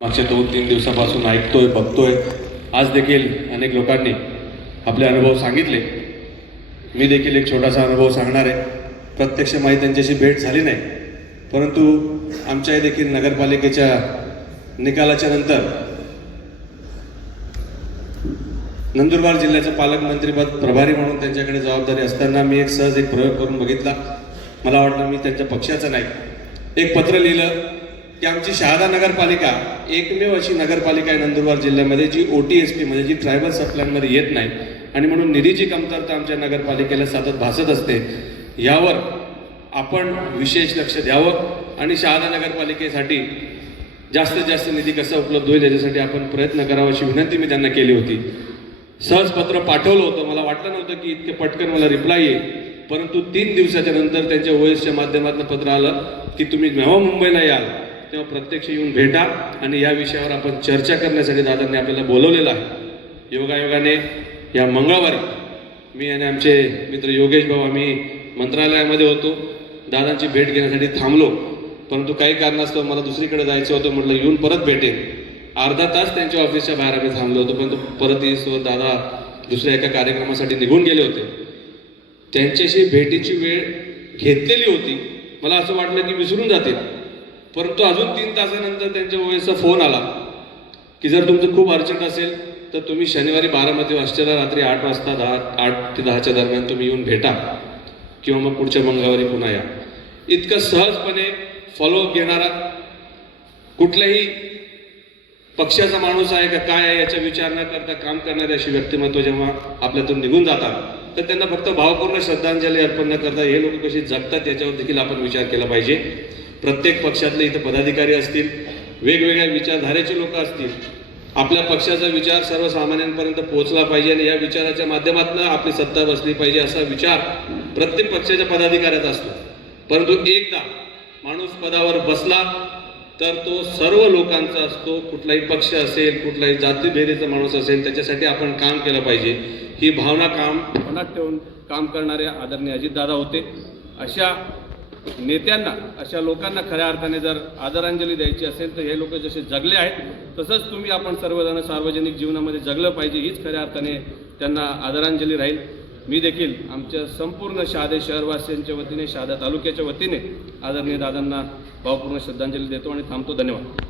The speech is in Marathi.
मागच्या 2-3 दिवसापासून ऐकतोय बघतोय। आज देखील अनेक लोकांनी आपले अनुभव सांगितले। मी देखील एक छोटासा अनुभव सांगणार आहे। प्रत्यक्ष माझी त्यांच्याशी भेट झाली नाही, परंतु आमच्या देखील नगरपालिकेच्या निकालाच्या नंतर नंदुरबार जिल्ह्याचं पालकमंत्रीपद प्रभारी म्हणून त्यांच्याकडे जबाबदारी असताना मी एक प्रयोग करून बघितला। मला वाटलं मी त्यांच्या पक्षाचा नाही। एक पत्र लिहिलं की आमची शहादा नगरपालिका एकमेव अशी नगरपालिका आहे नंदुरबार जिल्ह्यामध्ये जी OTSP म्हणजे जी ट्रायबल सबप्लॅनमध्ये येत नाही आणि म्हणून निधीची कमतरता आमच्या नगरपालिकेला सतत भासत असते। यावर आपण विशेष लक्ष द्यावं आणि शहादा नगरपालिकेसाठी जास्तीत जास्त निधी कसा उपलब्ध होईल याच्यासाठी आपण प्रयत्न करावा अशी विनंती मी त्यांना केली होती। सहज पत्र पाठवलं होतं। मला वाटलं नव्हतं की इतके पटकन मला रिप्लाय येईल, परंतु 3 दिवसाच्या नंतर त्यांच्या OSच्या माध्यमातून पत्र आलं की तुम्ही जेव्हा मुंबईला याल तेव्हा प्रत्यक्ष येऊन भेटा आणि या विषयावर आपण चर्चा करण्यासाठी दादांनी आपल्याला बोलवलेलं आहे। योगायोगाने या मंगळवारी मी आणि आमचे मित्र योगेश भाऊ आम्ही मंत्रालयामध्ये होतो। दादांची भेट घेण्यासाठी थांबलो, परंतु काही कारणास्तव मला दुसरीकडे जायचं होतं। म्हटलं येऊन परत भेटेन। अर्धा तास त्यांच्या ऑफिसच्या बाहेर आम्ही थांबलो होतो, परंतु परत येईसोबत दादा दुसऱ्या एका कार्यक्रमासाठी निघून गेले होते। त्यांच्याशी भेटीची वेळ घेतलेली होती। मला असं वाटलं की विसरून जातील, परंतु अजून 3 तासानंतर त्यांच्या OSचा फोन आला की जर तुमचं खूप अर्जंट असेल तर तुम्ही शनिवारी बारामती वाजता रात्री 8 वाजता 8 ते 10च्या दरम्यान तुम्ही येऊन भेटा किंवा मग पुढच्या मंगळवारी पुन्हा या। इतकं सहजपणे फॉलोअप घेणारा कुठल्याही पक्षाचा माणूस आहे का काय आहे याचा विचार न करता काम करणारे अशी व्यक्तिमत्व जेव्हा आपल्यातून निघून जातात तर त्यांना फक्त भावपूर्ण श्रद्धांजली अर्पण न करता हे लोक कशी जगतात याच्यावर देखील आपण विचार केला पाहिजे। प्रत्येक पक्षातले इथं पदाधिकारी असतील, वेगवेगळ्या विचारधारेचे लोक असतील। आपल्या पक्षाचा विचार सर्वसामान्यांपर्यंत पोहोचला पाहिजे आणि या विचाराच्या माध्यमातून आपली सत्ता बसली पाहिजे असा विचार प्रत्येक पक्षाच्या पदाधिकाऱ्याचा असतो। परंतु एकदा माणूस पदावर बसला तर तो सर्व लोकांचा असतो। कुठलाही पक्ष असेल, कुठलाही जातीभेदीचा माणूस असेल, त्याच्यासाठी आपण काम केलं पाहिजे ही भावना मनात ठेवून काम करणारे आदरणीय अजितदादा होते। अशा नेत्यांना, अशा लोकांना खऱ्या अर्थाने जर आदरांजली द्यायची असेल तर हे लोक जसे जगले आहेत तसंच तुम्ही आपण सर्वजण सार्वजनिक जीवनामध्ये जगलं पाहिजे, हीच खऱ्या अर्थाने त्यांना आदरांजली राहील। मी देखील आमच्या संपूर्ण शहादा शहरवासियांच्या वतीने, शहादा तालुक्याच्या वतीने आदरणीय दादांना भावपूर्ण श्रद्धांजली देतो आणि थांबतो। धन्यवाद।